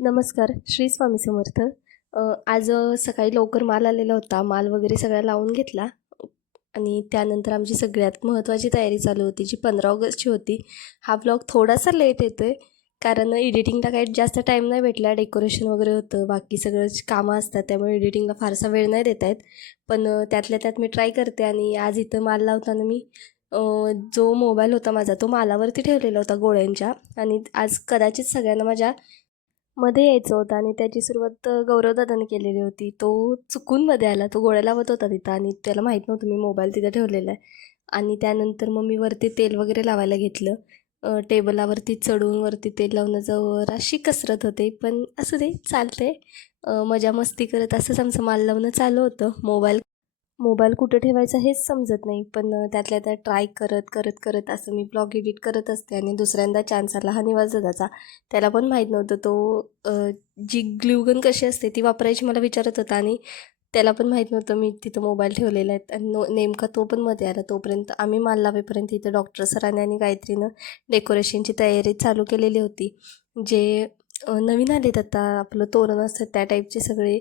नमस्कार. श्री स्वामी समर्थ. आज सकाळी लवकर माल आलेला होता. माल वगैरे सगळा लावून घेतला आणि त्यानंतर आमची सगळ्यात महत्त्वाची तयारी चालू होती, जी 15 ऑगस्टची होती. हा ब्लॉग थोडासा लेट येतो आहे, कारण एडिटिंगला काही जास्त टाईम नाही भेटला. डेकोरेशन वगैरे होतं, बाकी सगळं कामं असतात, त्यामुळे एडिटिंगला फारसा वेळ नाही देता येत. पण त्यातल्या त्यात मी ट्राय करते आणि आज इथं माल लावताना मी जो मोबाईल होता माझा, तो मालावरती ठेवलेला होता गोळ्यांच्या. आणि आज कदाचित सगळ्यांना माझ्या मध्ये यायचं होतं आणि त्याची सुरुवात गौरवदादाने केलेली होती. तो चुकून मध्ये आला. तो गोळ्या लावत होता तिथं आणि त्याला माहीत नव्हतं मी मोबाईल तिथं ठेवलेला आहे. आणि त्यानंतर मग मी वरती तेल वगैरे लावायला घेतलं. टेबलावरती चढून वरती तेल लावणं जराशी कसरत होते, पण असू दे चालते. मजा मस्ती करत असंच आमचं माल लावणं चालू होतं. मोबाईल मोबाईल कुठं ठेवायचा हेच समजत नाही, पण त्यातल्या त्यात ट्राय करत असं मी ब्लॉग एडिट करत असते. आणि दुसऱ्यांदा चान्स आला हा निवाजदादाचा. त्याला पण माहीत नव्हतं. तो जी ग्ल्यूगन कशी असते ती वापरायची मला विचारत होता आणि त्याला पण माहीत नव्हतं मी तिथं मोबाईल ठेवलेला आहे. आणि नेमका तो पण मध्ये आला. तोपर्यंत आम्ही माल लावेपर्यंत इथं डॉक्टर सरांनी आणि गायत्रीनं डेकोरेशनची तयारी चालू केलेली होती. जे नवीन आलेत आता, आपलं तोरण असतं त्या टाईपचे सगळे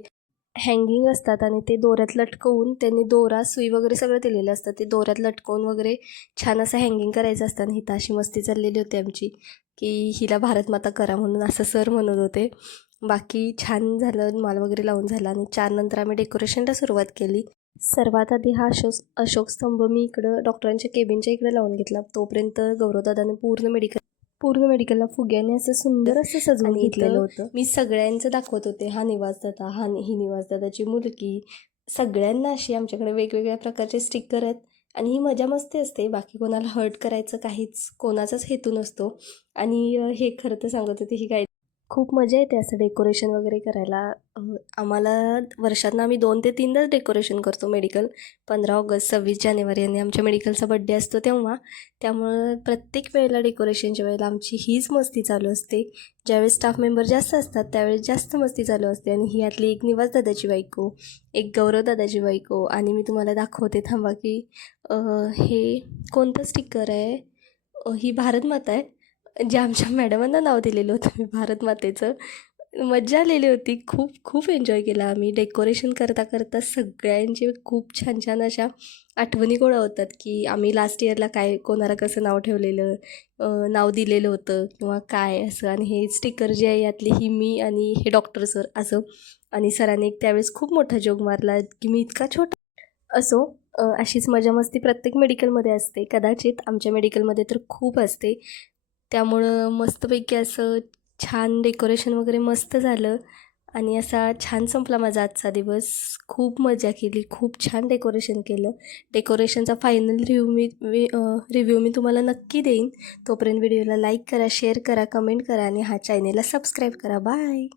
हँगिंग असतात आणि ते दोऱ्यात लटकवून त्यांनी दोरा सुई वगैरे सगळं दिलेलं असतं. ते दोऱ्यात लटकवून वगैरे छान असं हँगिंग करायचं असतं. आणि हिथं अशी मस्ती चाललेली होती आमची, की हिला भारतमाता करा म्हणून असं सर म्हणत होते. बाकी छान झालं, माल वगैरे लावून झाला आणि 4 नंतर आम्ही डेकोरेशनला सुरुवात केली. सर्वात आधी हा अशोक स्तंभ मी इकडं डॉक्टरांच्या केबिनच्या इकडे लावून घेतला. तोपर्यंत गौरवदादाने पूर्ण मेडिकलला फुग्याने असं सुंदर असं सजवून घेतलेलं होतं. मी सगळ्यांचं दाखवत होते, हा निवासदादा, ही निवासदादाची मुलगी. सगळ्यांना अशी आमच्याकडे वेगवेगळ्या प्रकारचे स्टिकर आहेत आणि ही मजा मस्ती असते. बाकी कोणाला हर्ट करायचं काहीच कोणाचाच हेतू नसतो. आणि हे खरं तर सांगत होते, ही काय खूप मजा येते असं डेकोरेशन वगैरे करायला. आम्हाला वर्षातनं आम्ही 2 ते 3दाच डेकोरेशन करतो मेडिकल. 15 ऑगस्ट, 26 जानेवारी आणि आमच्या मेडिकलचा बड्डे असतो तेव्हा. त्यामुळं प्रत्येक वेळेला डेकोरेशनच्या वेळेला आमची हीच मस्ती चालू असते. ज्यावेळेस स्टाफ मेंबर जास्त असतात त्यावेळेस जास्त मस्ती चालू असते. आणि ही यातली एक निवासदादाची बायको, एक गौरवदादाची बायको. आणि मी तुम्हाला दाखवते थांबा, की हे कोणतं स्टिकर आहे. ही भारतमाता आहे. जे आमच्या मॅडमांना नाव दिलेलं होतं मी भारतमातेचं. मज्जा आलेली होती. खूप खूप एन्जॉय केला आम्ही. डेकोरेशन करता सगळ्यांचे खूप छान छान अशा आठवणी गोळा होतात, की आम्ही लास्ट इयरला काय कोणाला कसं नाव ठेवलेलं, नाव दिलेलं होतं किंवा काय असं. आणि हे स्टिकर जे आहे यातली ही मी आणि हे डॉक्टर सर असं. आणि सरांनी एक त्यावेळेस खूप मोठा जोक मारला, की मी इतका छोटा असो. अशीच मजा मस्ती प्रत्येक मेडिकलमध्ये असते. कदाचित आमच्या मेडिकलमध्ये तर खूप असते. त्यामुळं मस्तपैकी असं छान डेकोरेशन वगैरे मस्त झालं आणि असा छान संपला माझा आजचा दिवस. खूप मजा केली, खूप छान डेकोरेशन केलं. डेकोरेशनचा फायनल रिव्ह्यू मी तुम्हाला नक्की देईन. तोपर्यंत व्हिडिओला लाईक करा, शेअर करा, कमेंट करा आणि चॅनेलला सबस्क्राईब करा. बाय.